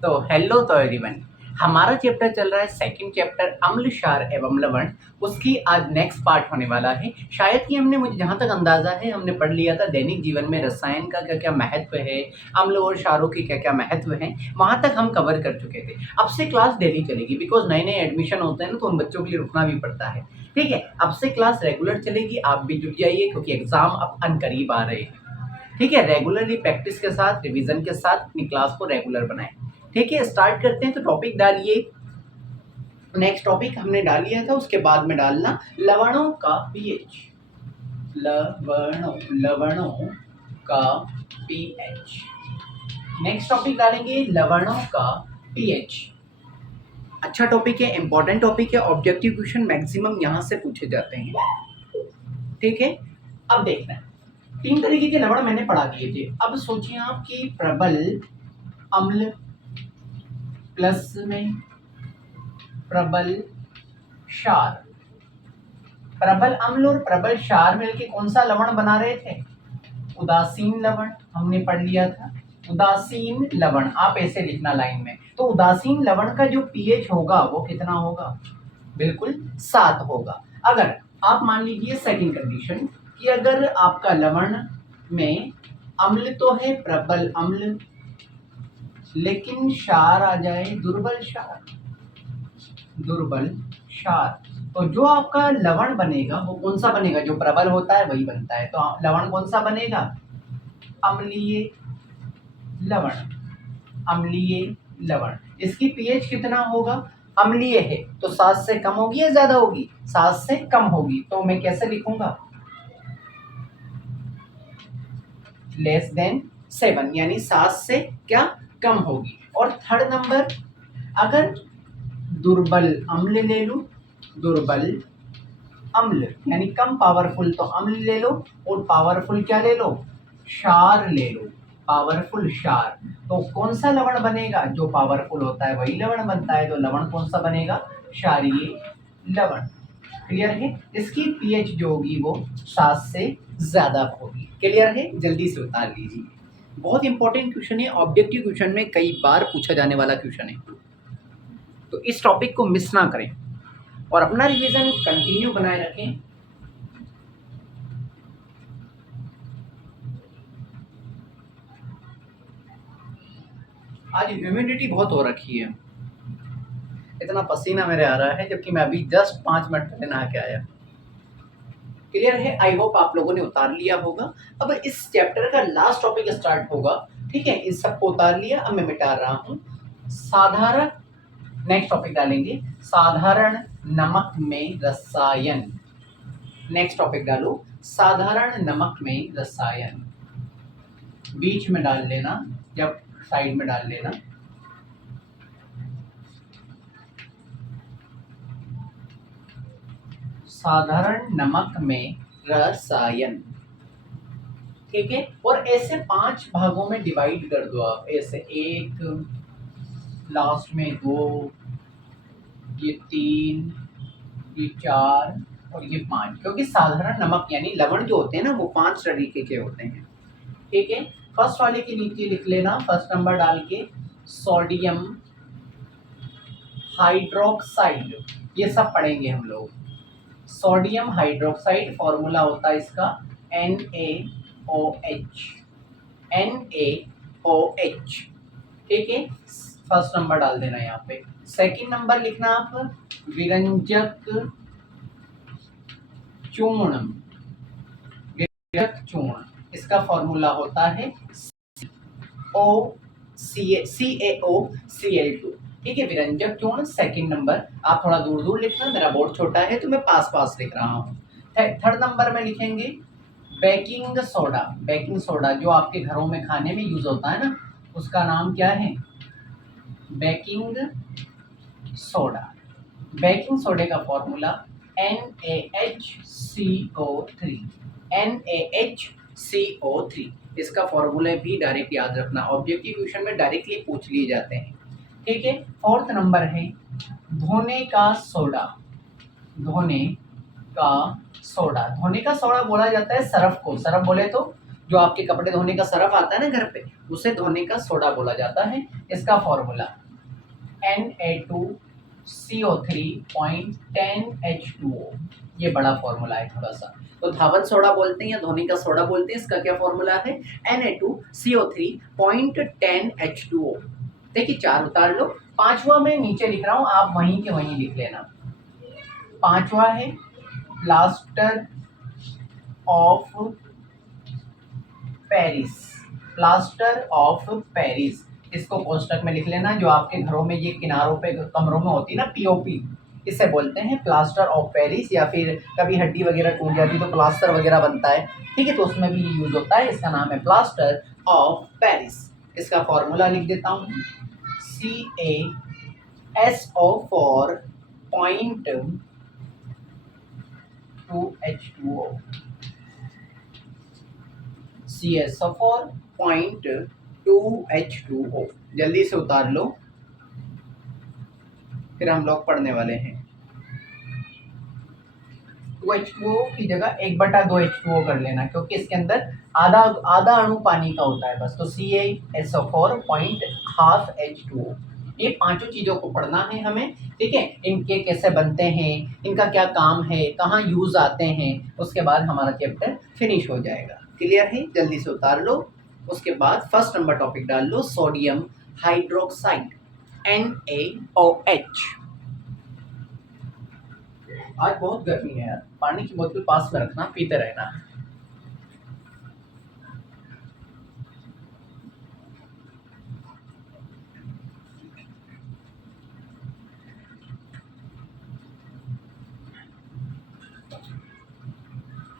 तो हेलो तो एवरीवन, हमारा चैप्टर चल रहा है सेकंड चैप्टर अम्ल क्षार एवं लवण। उसकी आज नेक्स्ट पार्ट होने वाला है। शायद कि हमने, मुझे जहाँ तक अंदाजा है, हमने पढ़ लिया था दैनिक जीवन में रसायन का क्या क्या महत्व है, अम्ल और क्षारों के क्या क्या महत्व हैं, वहाँ तक हम कवर कर चुके थे। अब से क्लास डेली चलेगी, बिकॉज नए नए एडमिशन होते हैं ना, तो उन बच्चों के लिए रुकना भी पड़ता है। ठीक है, अब से क्लास रेगुलर चलेगी, आप भी जुट जाइए क्योंकि एग्जाम अब अनकरीब आ रहे हैं। ठीक है, रेगुलरली प्रैक्टिस के साथ, रिवीजन के साथ अपनी क्लास को रेगुलर बनाएं। ठीक है, स्टार्ट करते हैं। तो टॉपिक डालिए। नेक्स्ट टॉपिक हमने डाल लिया था, उसके बाद में डालना लवणों का पीएच। लवणों का पीएच। नेक्स्ट टॉपिक डालेंगे लवणों का पीएच। अच्छा टॉपिक है, इंपॉर्टेंट टॉपिक है, ऑब्जेक्टिव क्वेश्चन मैक्सिमम यहाँ से पूछे जाते हैं। ठीक है, अब देखना है, 3 तरीके के लवण मैंने पढ़ा दिए थे। अब सोचिए आप कि प्रबल अम्ल प्लस में प्रबल क्षार, प्रबल अम्ल और प्रबल क्षार मिलके कौन सा लवण बना रहे थे? उदासीन लवण। हमने पढ़ लिया था उदासीन लवण। आप ऐसे लिखना लाइन में। तो उदासीन लवण का जो पीएच होगा वो कितना होगा? बिल्कुल 7 होगा। अगर आप मान लीजिए सेकंड कंडीशन कि अगर आपका लवण में अम्ल तो है प्रबल अम्ल, लेकिन क्षार आ जाए दुर्बल क्षार, दुर्बल क्षार, तो जो आपका लवण बनेगा वो कौन सा बनेगा? जो प्रबल होता है वही बनता है। तो लवण कौन सा बनेगा? अम्लीय लवण। अम्लीय लवण। इसकी पीएच कितना होगा? अम्लीय है तो 7 से कम होगी या ज्यादा होगी? 7 से कम होगी। तो मैं कैसे लिखूंगा? लेस देन 7, यानी 7 से क्या कम होगी। और थर्ड नंबर, अगर दुर्बल अम्ल ले लूं, दुर्बल अम्ल यानी कम पावरफुल, तो अम्ल ले लो, और पावरफुल क्या ले लो? क्षार ले लो, पावरफुल क्षार। तो कौन सा लवण बनेगा? जो पावरफुल होता है वही लवण बनता है। तो लवण कौन सा बनेगा? क्षारीय लवण। क्लियर है? इसकी पीएच जो होगी वो 7 से ज्यादा होगी। क्लियर है? जल्दी से उतार लीजिए। बहुत इंपॉर्टेंट क्वेश्चन है, ऑब्जेक्टिव क्वेश्चन में कई बार पूछा जाने वाला क्वेश्चन है, तो इस टॉपिक को मिस ना करें और अपना रिवीजन कंटिन्यू बनाए रखें। आज ह्यूमिडिटी बहुत हो रखी है, इतना पसीना मेरे आ रहा है, जबकि मैं अभी जस्ट 5 मिनट पहले नहा के आया। क्लियर है? आई होप आप लोगों ने उतार लिया होगा। अब इस चैप्टर का लास्ट टॉपिक स्टार्ट होगा। ठीक है, इस सबको उतार लिया, अब मैं मिटा रहा हूँ। साधारण, नेक्स्ट टॉपिक डालेंगे साधारण नमक में रसायन। नेक्स्ट टॉपिक डालो साधारण नमक में रसायन। बीच में डाल लेना, जब साइड में डाल लेना। साधारण नमक में रसायन। ठीक है, और ऐसे 5 भागों में डिवाइड कर दो आप, ऐसे 1, लास्ट में 2, ये 3, ये 4 और ये 5, क्योंकि साधारण नमक यानी लवण जो होते हैं ना वो 5 तरीके के होते हैं। ठीक है, फर्स्ट वाले के नीचे लिख लेना, फर्स्ट नंबर डाल के सोडियम हाइड्रोक्साइड, ये सब पढ़ेंगे हम लोग। सोडियम हाइड्रोक्साइड, फॉर्मूला होता है इसका NaOH, NaOH। ठीक है, फर्स्ट नंबर डाल देना यहाँ पे। सेकंड नंबर लिखना आप विरंजक चूर्ण, विरंजक चूर्ण, इसका फॉर्मूला होता है CaOCl2। ठीक है, विरंजक चूर्ण सेकंड नंबर। आप थोड़ा दूर दूर लिखना, मेरा बोर्ड छोटा है तो मैं पास पास लिख रहा हूँ। थर्ड नंबर में लिखेंगे बेकिंग सोडा। बेकिंग सोडा जो आपके घरों में खाने में यूज होता है ना, उसका नाम क्या है? Baking soda. बेकिंग सोडे का फॉर्मूला NaHCO3, NaHCO3। इसका फॉर्मूला भी डायरेक्ट याद रखना, ऑब्जेक्टिव क्वेश्चन में डायरेक्टली पूछ लिए जाते हैं। ठीक है, फोर्थ नंबर है धोने का सोडा। धोने का सोडा, धोने का सोडा बोला जाता है सरफ को, सरफ बोले तो जो आपके कपड़े धोने का सरफ आता है ना घर पे, उसे धोने का सोडा बोला जाता है। इसका फॉर्मूला Na2CO3.10H2O, ये बड़ा फॉर्मूला है थोड़ा सा। तो धावन सोडा बोलते हैं या धोने का सोडा बोलते हैं। इसका क्या फॉर्मूला है? Na2CO3.10H2O। देखिए 4 उतार लो। पांचवा मैं नीचे लिख रहा हूं, आप वहीं के वहीं लिख लेना। पांचवा है plaster of Paris. Plaster of Paris, इसको कोष्टक में लिख लेना। जो आपके घरों में ये किनारों पे कमरों में होती है ना, पीओपी, इसे बोलते हैं प्लास्टर ऑफ पेरिस। या फिर कभी हड्डी वगैरह टूट जाती है तो प्लास्टर वगैरह बनता है, ठीक है, तो उसमें भी यूज होता है। इसका नाम है प्लास्टर ऑफ पेरिस। इसका फॉर्मूला लिख देता हूँ, CaSO4.2H2O। CaSO4.2H2O, जल्दी से उतार लो, फिर हम लोग पढ़ने वाले हैं। 2H2O की जगह 1/2H2O कर लेना, क्योंकि इसके अंदर आधा आधा अणु पानी का होता है बस। तो CaSO4.12H2O। ये पांचों चीजों को पढ़ना है हमें, ठीक है। इनके कैसे बनते हैं, इनका क्या काम है, कहाँ यूज आते हैं, उसके बाद हमारा चैप्टर फिनिश हो जाएगा। क्लियर है? जल्दी से उतार लो। उसके बाद फर्स्ट नंबर टॉपिक डाल लो, सोडियम हाइड्रोक्साइड, NaOH। आज बहुत गर्मी है यार, पानी की बोतल पास में रखना, पीते रहना।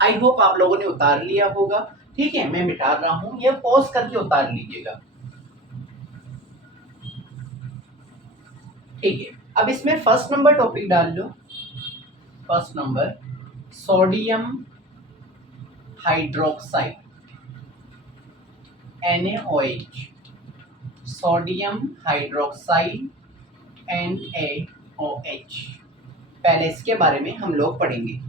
आई होप आप लोगों ने उतार लिया होगा, ठीक है। मैं मिटा रहा हूं, ये पॉज करके उतार लीजिएगा, ठीक है। अब इसमें फर्स्ट नंबर टॉपिक डाल लो। First number sodium hydroxide, NaOH। Sodium hydroxide, NaOH। पहले इसके बारे में हम लोग पढ़ेंगे।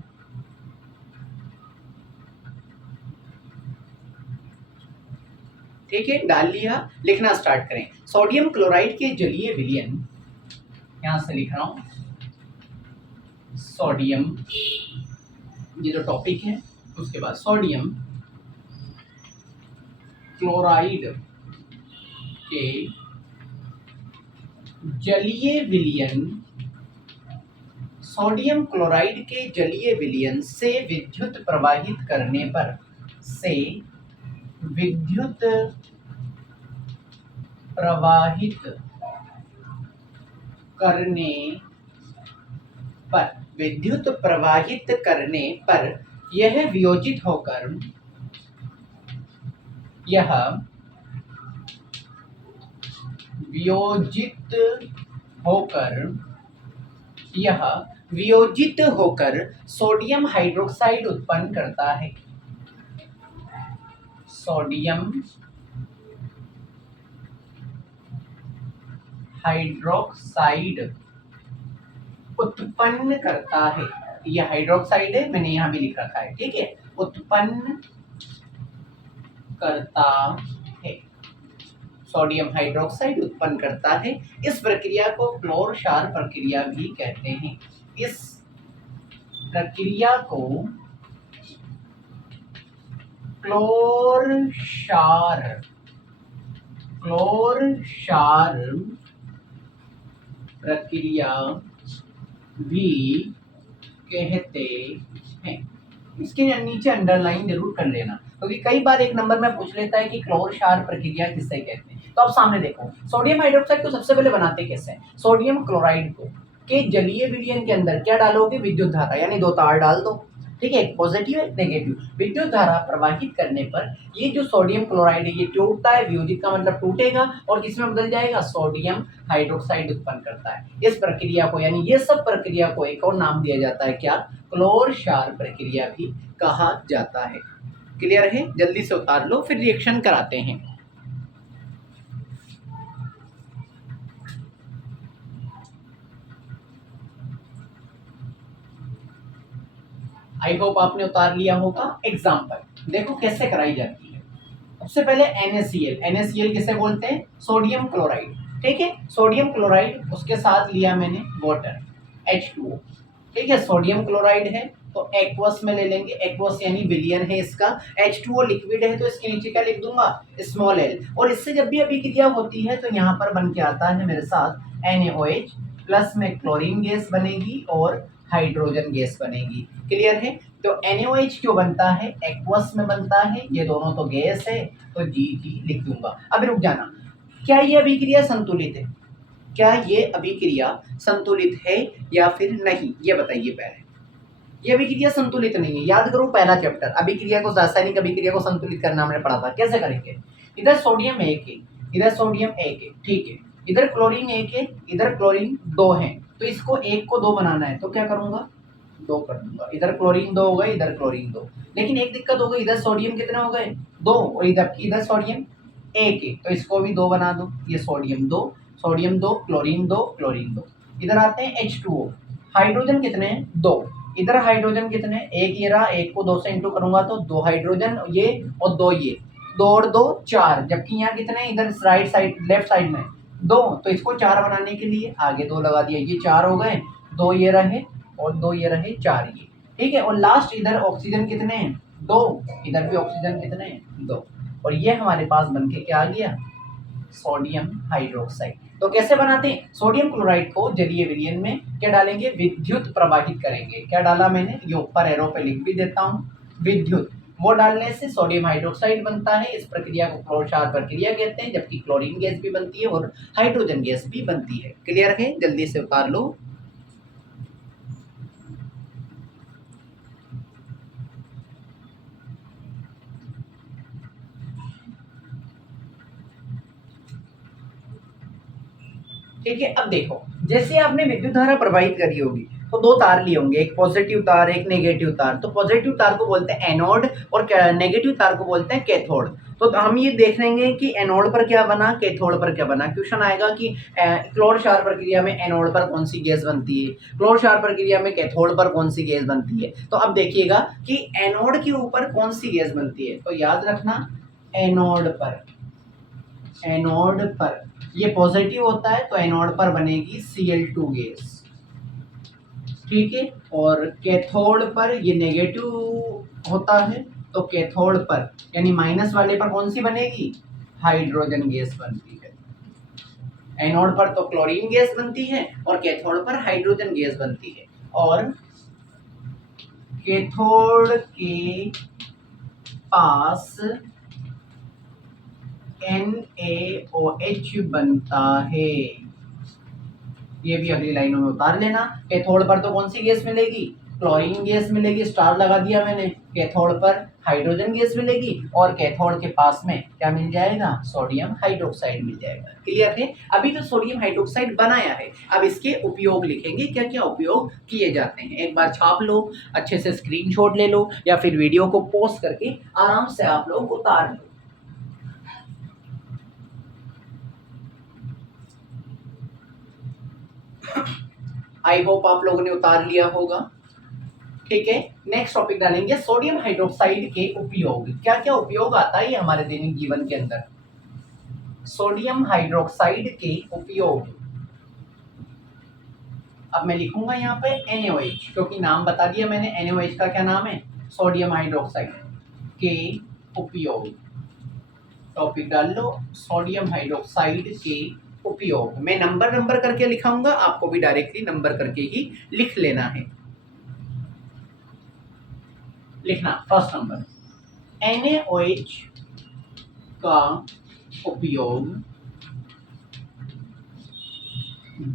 ठीक है, डाल लिया, लिखना स्टार्ट करें। सोडियम क्लोराइड के जलीय विलयन, यहां से लिख रहा हूं, सोडियम, ये जो टॉपिक है, उसके बाद सोडियम क्लोराइड के जलीय विलयन, सोडियम क्लोराइड के जलीय विलयन से विद्युत प्रवाहित करने पर, से विद्युत प्रवाहित करने पर, विद्युत प्रवाहित करने पर यह वियोजित होकर, यह वियोजित होकर, यह वियोजित होकर सोडियम हाइड्रोक्साइड उत्पन्न करता है। सोडियम हाइड्रोक्साइड उत्पन्न करता है। यह हाइड्रोक्साइड है, मैंने यहां भी लिख रखा है, ठीक है, उत्पन्न करता है। सोडियम हाइड्रोक्साइड उत्पन्न करता है। इस प्रक्रिया को क्लोर-क्षार प्रक्रिया भी कहते हैं। इस प्रक्रिया को क्लोर-क्षार प्रक्रिया भी कहते हैं। इसके नीचे अंडरलाइन जरूर कर लेना, क्योंकि कई बार एक नंबर में पूछ लेता है कि क्लोर-क्षार प्रक्रिया किसे कहते हैं। तो आप सामने देखो, सोडियम हाइड्रोक्साइड को सबसे पहले बनाते कैसे हैं? सोडियम क्लोराइड को के जलीय विलयन के अंदर क्या डालोगे? विद्युत धारा, यानी 2 तार डाल दो, ठीक है, एक पॉजिटिव एक नेगेटिव। विद्युत धारा प्रवाहित करने पर ये जो सोडियम क्लोराइड है ये टूटता है, वियोजित का मतलब टूटेगा और किसमें बदल जाएगा? सोडियम हाइड्रोक्साइड उत्पन्न करता है। इस प्रक्रिया को, यानी ये सब प्रक्रिया को एक और नाम दिया जाता है, क्या? क्लोर-क्षार प्रक्रिया भी कहा जाता है। क्लियर है? जल्दी से उतार लो, फिर रिएक्शन कराते हैं। आई होप आपने उतार लिया होगा। एग्जाम्पल देखो कैसे कराई जाती है। सबसे पहले NaCl, NaCl किसे बोलते हैं? Sodium chloride. ठीक है, सोडियम क्लोराइड, उसके साथ लिया मैंने वाटर H2O। ठीक है, सोडियम क्लोराइड है तो एक्वस में ले लेंगे, एक्वस यानी विलियन है इसका, H2O लिक्विड है तो इसके नीचे क्या लिख दूंगा? Small l। और इससे जब भी अभिक्रिया होती है तो यहाँ पर बन के आता है मेरे साथ NaOH, प्लस में क्लोरीन गैस बनेगी और हाइड्रोजन गैस बनेगी। क्लियर है? तो NaOH क्यों बनता है? एक्वस में बनता है, ये दोनों तो गैस है तो जी लिख दूंगा। अब रुक जाना, क्या ये अभिक्रिया संतुलित है? क्या ये अभिक्रिया संतुलित है या फिर नहीं, ये बताइए पहले। ये अभिक्रिया संतुलित नहीं है। याद करो पहला चैप्टर, अभिक्रिया को, रासायनिक अभिक्रिया को संतुलित करना हमने पढ़ा था। कैसे करेंगे? इधर सोडियम एक है, इधर सोडियम एक है, ठीक है, इधर क्लोरीन एक है, इधर क्लोरीन दो है, तो इसको एक को दो बनाना है तो क्या करूंगा? दो कर दूंगा। इधर क्लोरीन दो हो गए, इधर क्लोरीन दो, लेकिन एक दिक्कत हो गई, इधर सोडियम कितने हो गए? दो, और इधर सोडियम एक है, तो इसको भी दो बना दो। ये सोडियम दो, सोडियम दो, क्लोरीन दो, क्लोरीन दो। इधर आते हैं H2O, हाइड्रोजन कितने हैं? दो। इधर हाइड्रोजन कितने? एक ये रहा, एक को दो से इंटू करूंगा तो दो हाइड्रोजन ये और दो ये, दो और दो चार, जबकि यहाँ कितने? इधर राइट साइड, लेफ्ट साइड में दो, तो इसको चार बनाने के लिए आगे दो लगा दिया, ये चार हो गए, दो ये रहे और दो ये रहे, चार ये। ठीक है, और लास्ट इधर ऑक्सीजन कितने हैं? दो, इधर भी ऑक्सीजन कितने हैं? दो, और ये हमारे पास बनके क्या आ गया? Sodium hydroxide. तो कैसे बनाते हैं? सोडियम क्लोराइड को जलीय विलयन में क्या डालेंगे? विद्युत प्रवाहित करेंगे। क्या डाला मैंने? ये ऊपर एरो पे लिख भी देता हूँ, विद्युत। वो डालने से सोडियम हाइड्रोक्साइड बनता है। इस प्रक्रिया को क्लोर-क्षार प्रक्रिया कहते हैं, जबकि क्लोरीन गैस भी बनती है और हाइड्रोजन गैस भी बनती है। क्लियर है? जल्दी से उतार लो। ठीक है, अब देखो, जैसे आपने विद्युत धारा प्रवाहित करी होगी तो दो तार लिए होंगे, एक पॉजिटिव तार, एक नेगेटिव तार। तो पॉजिटिव तार को बोलते हैं एनोड और नेगेटिव तार को बोलते हैं कैथोड। तो हम ये देख लेंगे कि एनोड पर क्या बना, कैथोड पर क्या बना। क्वेश्चन आएगा कि क्लोर-क्षार प्रक्रिया में एनोड पर कौन सी गैस बनती है, क्लोर-क्षार प्रक्रिया में कैथोड पर कौन सी गैस बनती है। तो अब देखिएगा कि एनोड के ऊपर कौन सी गैस बनती है, तो याद रखना एनोड पर, एनोड पर ये पॉजिटिव होता है तो एनोड पर बनेगी Cl2 गैस। ठीक है, और कैथोड पर ये नेगेटिव होता है तो कैथोड पर यानी माइनस वाले पर कौन सी बनेगी? हाइड्रोजन गैस बनती है। एनोड पर तो क्लोरीन गैस बनती है और कैथोड पर हाइड्रोजन गैस बनती है। और कैथोड के पास NaOH बनता है। ये भी अगली लाइनों में उतार लेना। कैथोड पर तो कौन सी गैस मिलेगी? क्लोरीन गैस मिलेगी, स्टार लगा दिया मैंने। कैथोड पर हाइड्रोजन गैस मिलेगी और कैथोड के पास में क्या मिल जाएगा? सोडियम हाइड्रोक्साइड मिल जाएगा। क्लियर है? अभी तो सोडियम हाइड्रोक्साइड बनाया है, अब इसके उपयोग लिखेंगे, क्या क्या उपयोग किए जाते हैं। एक बार छाप लो, अच्छे से स्क्रीनशॉट ले लो या फिर वीडियो को पॉज करके आराम से आप लोग उतार लो। आई होप आप लोगों ने उतार लिया होगा। ठीक है, नेक्स्ट टॉपिक डालेंगे सोडियम हाइड्रोक्साइड के उपयोग। क्या क्या उपयोग आता है हमारे दैनिक जीवन के अंदर? सोडियम हाइड्रोक्साइड के उपयोग, अब मैं लिखूंगा यहाँ पे NaOH, क्योंकि नाम बता दिया मैंने। NaOH का क्या नाम है? सोडियम हाइड्रोक्साइड के उपयोग। टॉपिक डाल लो सोडियम हाइड्रोक्साइड के उपयोग। मैं नंबर करके लिखाऊंगा, आपको भी डायरेक्टली नंबर करके ही लिख लेना है। लिखना फर्स्ट नंबर, NaOH का उपयोग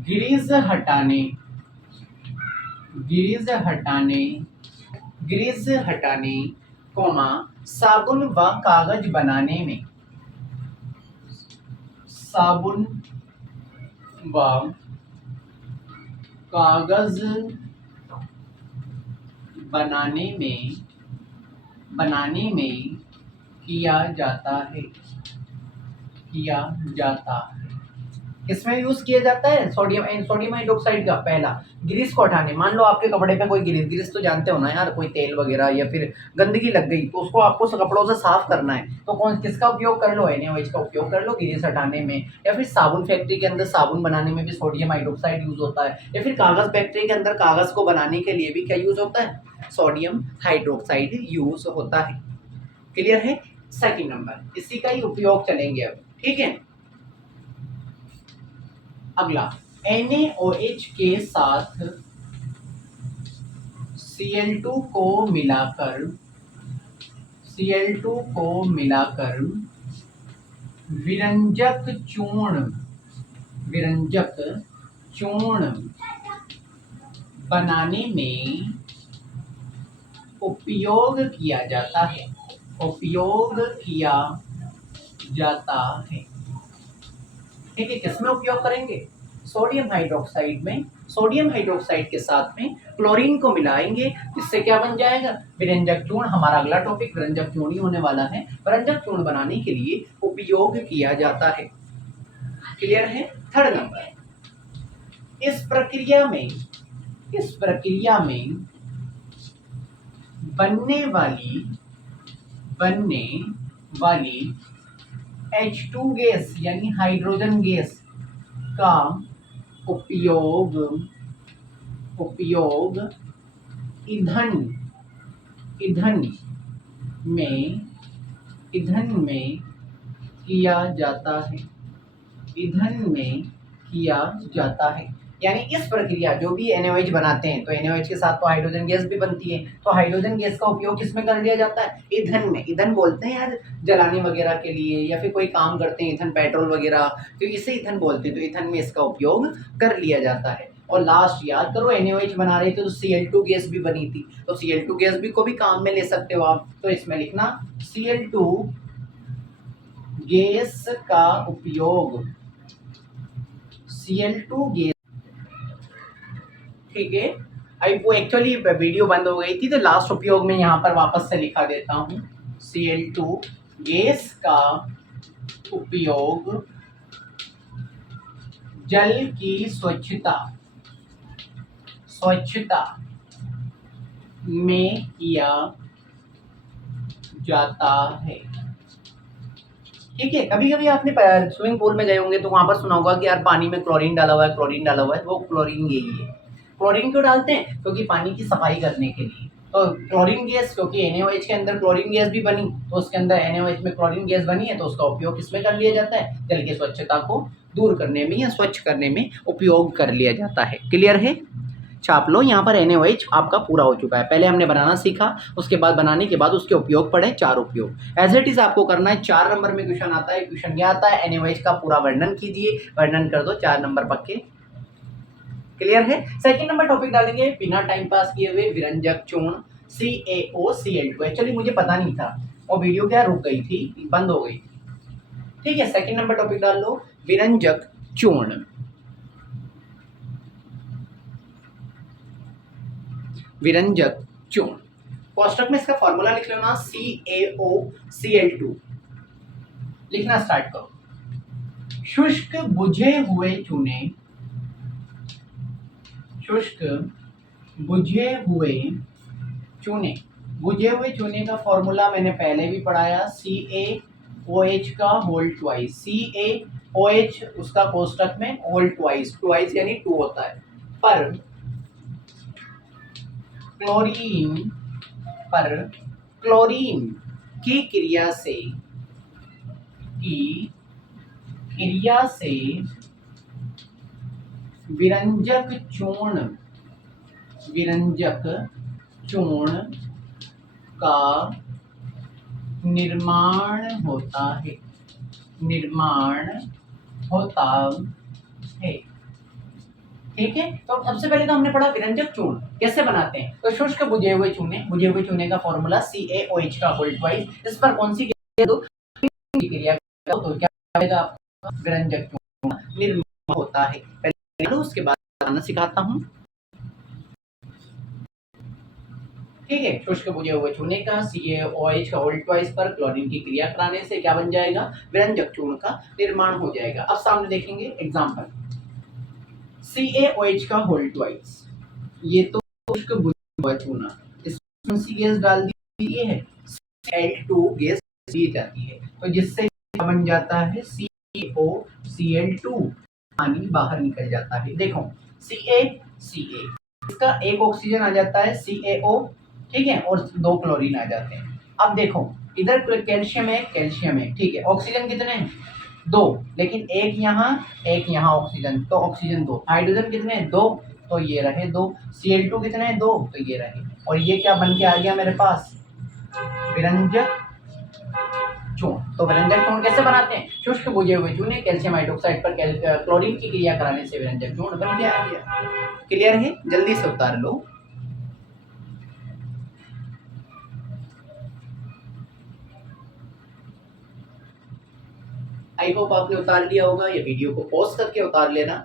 ग्रीस हटाने, साबुन व कागज बनाने में, साबुन व कागज बनाने में किया जाता है। इसमें यूज किया जाता है सोडियम हाइड्रोक्साइड का। पहला, ग्रीस को हटाने। मान लो आपके कपड़े पे कोई ग्रीस तो जानते हो ना यार, कोई तेल वगैरह या फिर गंदगी लग गई तो उसको आपको कपड़ों से साफ करना है, तो कौन किसका उपयोग कर लो, NaOH का उपयोग कर लो ग्रीस हटाने में। या फिर साबुन फैक्ट्री के अंदर साबुन बनाने में भी सोडियम हाइड्रोक्साइड यूज होता है। या फिर कागज फैक्ट्री के अंदर कागज को बनाने के लिए भी क्या यूज होता है, सोडियम हाइड्रोक्साइड यूज होता है। क्लियर है। सेकंड नंबर इसी का ही उपयोग चलेंगे अब, ठीक है। अगला, NaOH के साथ Cl2 को मिलाकर विरंजक चूर्ण बनाने में उपयोग किया जाता है। ठीक है, किसमें उपयोग करेंगे, सोडियम हाइड्रोक्साइड में। सोडियम हाइड्रोक्साइड के साथ में क्लोरीन को मिलाएंगे, इससे क्या बन जाएगा, विरंजक चूर्ण। हमारा अगला टॉपिक विरंजक चूर्ण ही होने वाला है। विरंजक चूर्ण बनाने के लिए उपयोग किया जाता है। क्लियर है। थर्ड नंबर, इस प्रक्रिया में बनने वाली H2 गैस यानी हाइड्रोजन गैस का उपयोग ईंधन में किया जाता है। यानी इस प्रक्रिया जो भी NaOH बनाते हैं, तो NaOH के साथ तो हाइड्रोजन गैस भी बनती है, तो हाइड्रोजन गैस का उपयोग किसमें कर लिया जाता है, ईंधन में। ईंधन बोलते हैं यार जलाने वगैरह के लिए, या फिर कोई काम करते हैं ईंधन, पेट्रोल वगैरह, तो इसे ईंधन बोलते हैं। तो ईंधन में इसका उपयोग कर लिया जाता है। और लास्ट, याद करो NaOH बना रहे थे तो Cl2 गैस भी बनी थी, तो Cl2 गैस भी को भी काम में ले सकते हो आप। तो इसमें लिखना Cl2 गैस का उपयोग, Cl2 गैस, ठीक है। अब वो एक्चुअली वीडियो बंद हो गई थी, तो लास्ट उपयोग में यहाँ पर वापस से लिखा देता हूँ। Cl2 गैस का उपयोग जल की स्वच्छता में किया जाता है। ठीक है। कभी कभी आपने स्विमिंग पूल में गए होंगे तो वहां पर सुना होगा कि यार पानी में क्लोरीन डाला हुआ है, वो क्लोरीन यही है। क्लोरीन क्यों डालते हैं, क्योंकि पानी की सफाई करने के लिए। तो क्लोरीन गैस, क्योंकि NaOH के अंदर क्लोरीन गैस भी बनी, तो उसके अंदर NaOH में क्लोरीन गैस बनी है, तो उसका उपयोग किसमें कर लिया जाता है, जल की स्वच्छता को दूर करने में या स्वच्छ करने में उपयोग कर लिया जाता है। क्लियर है। छाप लो, यहाँ पर NaOH आपका पूरा हो चुका है। पहले हमने बनाना सीखा, उसके बाद बनाने के बाद उसके उपयोग पढ़े, 4 उपयोग। एज इट इज आपको करना है। 4 नंबर में क्वेश्चन आता है। क्वेश्चन क्या आता है, NaOH का पूरा वर्णन कीजिए, वर्णन कर दो, 4 नंबर पक्के। क्लियर है। सेकंड नंबर टॉपिक डालेंगे बिना टाइम पास किए हुए, विरंजक चूर्ण CaOCl2। एक्चुअली मुझे पता नहीं था, और वीडियो क्या रुक गई थी, बंद हो गई थी। ठीक है। सेकंड नंबर टॉपिक डाल लो, विरंजक चूर्ण। विरंजक चूर्ण, कोष्टक में इसका फॉर्मूला लिख लेना, CaOCl2। लिखना स्टार्ट करो। शुष्क बुझे हुए चूने का फॉर्मूला मैंने पहले भी पढ़ाया, CaOH का होल ट्वाइस। CaOH उसका कोष्टक में होल ट्वाइस यानी 2 होता है, पर क्लोरीन की क्रिया से विरंजक चूर्ण का निर्माण होता है। ठीक है। तो सबसे पहले तो हमने पढ़ा विरंजक चूर्ण कैसे बनाते हैं। तो शुष्क बुझे हुए चूने का फॉर्मूला CaOH का होल ट्वाइस। इस पर कौन सी क्रिया तो क्या आएगा, विरंजक चूर्ण निर्माण होता है। पहले उसके बाद बनाना सिखाता हूं। ठीक है, शुष्क बुझे हुए चूने का CaOH का होल्ड ट्वाइस पर क्लोरीन की क्रिया कराने से क्या बन जाएगा, विरंजक चूर्ण का निर्माण हो जाएगा। अब सामने देखेंगे एग्जांपल, CaOH का होल्ड ट्वाइस, ये तो शुष्क बुझा हुआ चूना, इसमें सी गैस डाल दी, ये है Cl2 गैस दी जाती है, तो जिससे क्या बन जाता है, CaCl2, पानी बाहर निकल जाता है। देखो Ca इसका एक ऑक्सीजन आ जाता है CaO, ठीक है, और दो क्लोरीन आ जाते हैं। अब देखो इधर कैल्शियम है, ठीक है, ऑक्सीजन कितने हैं, दो, लेकिन एक यहाँ ऑक्सीजन, तो ऑक्सीजन दो, हाइड्रोजन कितने हैं, दो, तो ये रहे दो, Cl2 कितने हैं, दो, तो ये रहे, और ये क्या बन के आ गया मेरे पास, विरंजक चूर्ण। तो विरंजक चूर्ण कैसे बनाते हैं, शुष्क बुझे हुए चूने कैल्शियम हाइड्रोक्साइड पर क्लोरीन की क्रिया कराने से विरंजक चूर्ण बन के आ गया। क्लियर है, जल्दी से उतार लो। आई होप आपने उतार लिया होगा, ये वीडियो को पॉज करके उतार लेना।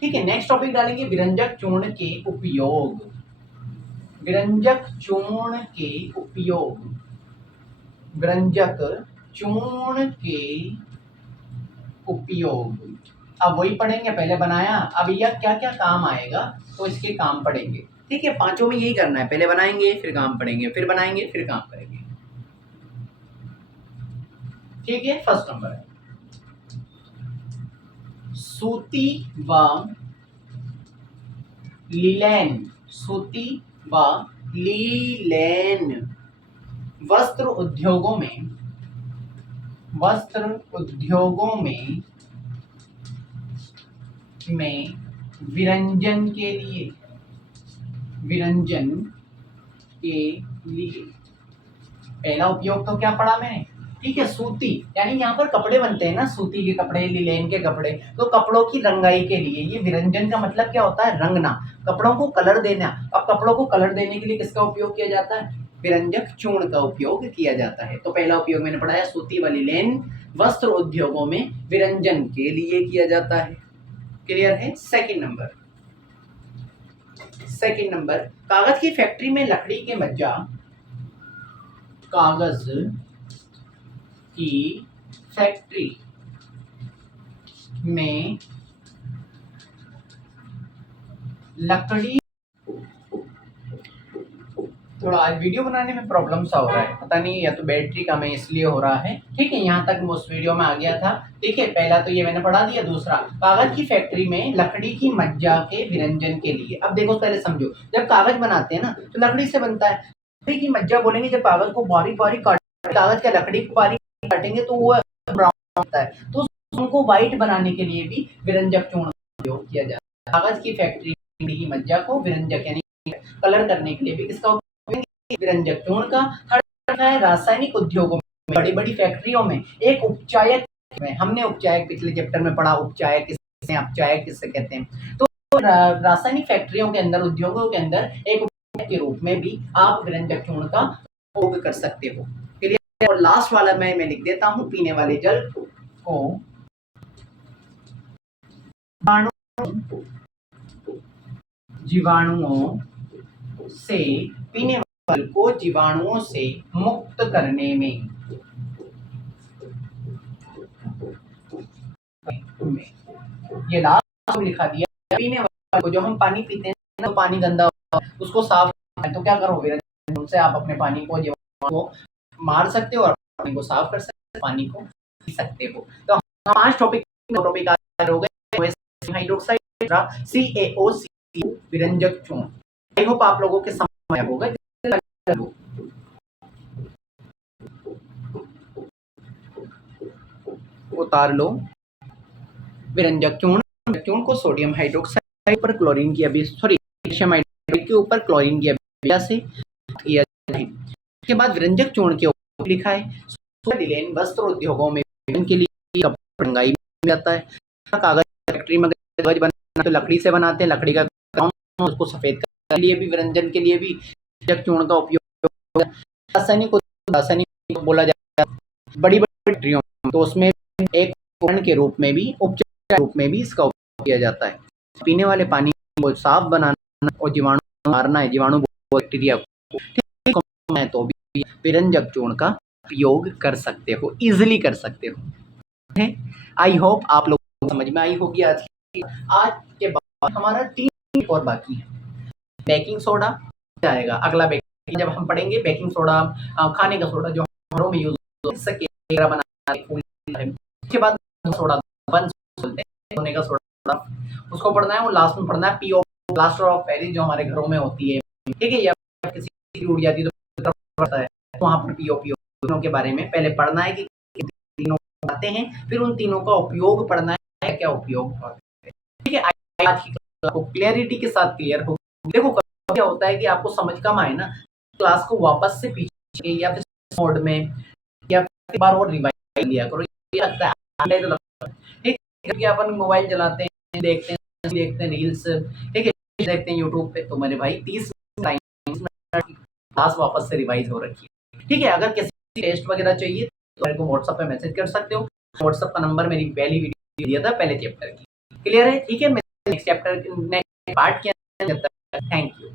ठीक है, नेक्स्ट टॉपिक डालेंगे विरंजक चूर्ण के उपयोग। विरंजक चूर्ण के उपयोग, विरंजक चूर्ण के उपयोग, अब वही पढ़ेंगे, पहले बनाया, अब यह क्या क्या काम आएगा तो इसके काम पढ़ेंगे। ठीक है, पांचों में यही करना है, पहले बनाएंगे फिर काम पढ़ेंगे, फिर बनाएंगे फिर काम करेंगे। ठीक है, फर्स्ट नंबर है सूती व लीलेन, सूती व लीलेन वस्त्र उद्योगों में, वस्त्र उद्योगों में विरंजन के लिए, विरंजन के लिए पहला उपयोग तो क्या पढ़ा मैंने, ठीक है, सूती, यानी यहाँ पर कपड़े बनते हैं ना, सूती के कपड़े, लिलेन के कपड़े, तो कपड़ों की रंगाई के लिए, ये विरंजन का मतलब क्या होता है, रंगना, कपड़ों को कलर देना। अब कपड़ों को कलर देने के लिए किसका उपयोग किया जाता है, विरंजक चूर्ण का उपयोग किया जाता है। तो पहला उपयोग मैंने पढ़ाया, सूती व लिलेन वस्त्र उद्योगों में विरंजन के लिए किया जाता है। क्लियर है। सेकंड नंबर, कागज की फैक्ट्री में लकड़ी के मज्जा, कागज की फैक्ट्री में लकड़ी, थोड़ा आज वीडियो बनाने में प्रॉब्लम सा हो रहा है, पता नहीं, या तो बैटरी कम है इसलिए हो रहा है। ठीक है, यहाँ तक मैं उस वीडियो में आ गया था। ठीक है, पहला तो ये मैंने पढ़ा दिया। दूसरा, कागज की फैक्ट्री में लकड़ी की मज्जा के विरंजन के लिए। अब देखो पहले समझो, जब कागज बनाते हैं ना तो लकड़ी से बनता है, लकड़ी की मज्जा बोलेंगे जब कागज को बारीक बारीक काट, कागज का लकड़ी को बारीक काटेंगे तो वो ब्राउन होता है, तो उनको व्हाइट बनाने के लिए भी विरंजक चूर्ण उपयोग किया जाता है। कागज की फैक्ट्री की मज्जा को विरंजक यानी कलर करने के लिए भी किसका विरंजक चूर्ण का। थर्ड है रासायनिक उद्योगों में, बड़ी बड़ी फैक्ट्रियों में एक उपचायक में, हमने उपचायक पिछले चैप्टर में पढ़ा, उपचायक किससे, अपचायक किससे कहते हैं। तो रासायनिक फैक्ट्रियों के अंदर, उद्योगों के अंदर एक उपचायक के रूप में भी आप विरंजक चूर्ण का उपयोग कर सकते हो। क्लियर। और लास्ट वाला मैं लिख देता हूँ, पीने वाले जल को जीवाणुओं से, पीने वाले को जीवाणुओं से मुक्त करने में, ये लास्ट लिखा दिया, पीने वाले को, जो हम पानी पीते हैं ना, तो पानी गंदा उसको साफ, तो क्या करो, विरंजन से आप अपने पानी को, जीवाणुओं को मार सकते हो और पानी को साफ कर सकते हो, पानी को पी सकते हो। तो 5 टॉपिक हो गए, हाइड्रोक्साइड, CaOC, विरंजक चूर्ण। आई होप आप लोगों के समझ में होगा। उतार लो विरंजक चूर्ण को सोडियम हाइड्रोक्साइड पर क्लोरीन की कैल्शियम हाइड्रोक्साइड के ऊपर क्लोरीन की अभिक्रिया से किया जाता है। उसके बाद विरंजक चूर्ण के ऊपर लिखा है लिलेन वस्त्र उद्योगों में के लिए रंगाई में जाता है। कागज फैक्ट्री में कागज बनाते तो लकड़ी से बनाते हैं, लकड़ी का काम उसको सफेद करने के लिए भी, विरंजन के लिए भी विरंजक चूर्ण का उपयोग। रासायनिक बोला जाता है बड़ी बड़ी फैक्ट्रियों, तो उसमें एक उपकरण के रूप में भी, उपचार रूप में भी इसका उपयोग किया जाता है। पीने वाले पानी को साफ बनाना और जीवाणु मारना है, जीवाणु बैक्टीरिया को। मैं तो भी व्यंजक चूर्ण का उपयोग कर सकते हो, इजीली कर सकते हो। आई होप आप लोगों को समझ में आई होगी। आज के बाद हमारा 3 और बाकी है। बेकिंग सोडा जाएगा अगला, बेकिंग जब हम पढ़ेंगे बेकिंग सोडा खाने का सोडा जो घरों में यूज वगैरह बनाने उसके बाद सोडा बन बोलते हैं सोने का सोडा, उसको पढ़ना है। वो लास्ट में पढ़ना है पीओ, प्लास्टर ऑफ पेरिस जो हमारे घरों में होती है, ठीक है। या किसी की उड़ जाती है तो पड़ता है, वहाँ पर पीओ तीनों के बारे में पहले पढ़ना है कि तीनों आते हैं, फिर उन तीनों का उपयोग पढ़ना है, क्या उपयोग, ठीक है। आज की क्लास को क्लियरिटी के साथ क्लियर हो। देखो क्या होता है कि आपको समझ कम आए ना, क्लास को वापस से पीछे या फिर मोड में या फिर एक बार और रिवाइज लिया करो। ये लगता है तो लगता है ठीक है कि अपन मोबाइल चलाते हैं, देखते हैं रील्स, ठीक है, देखते हैं यूट्यूब पे, तो मेरे भाई 30 मिनट की क्लास वापस से रिवाइज हो रखी है, ठीक है। अगर किसी टेस्ट वगैरह चाहिए तो मेरे को व्हाट्सएप पे मैसेज कर सकते हो। व्हाट्सएप का नंबर मेरी पहली वीडियो दिया था पहले चैप्टर की, क्लियर है, ठीक है। मैं नेक्स्ट चैप्टर नेक्स्ट पार्ट के अंदर, थैंक यू।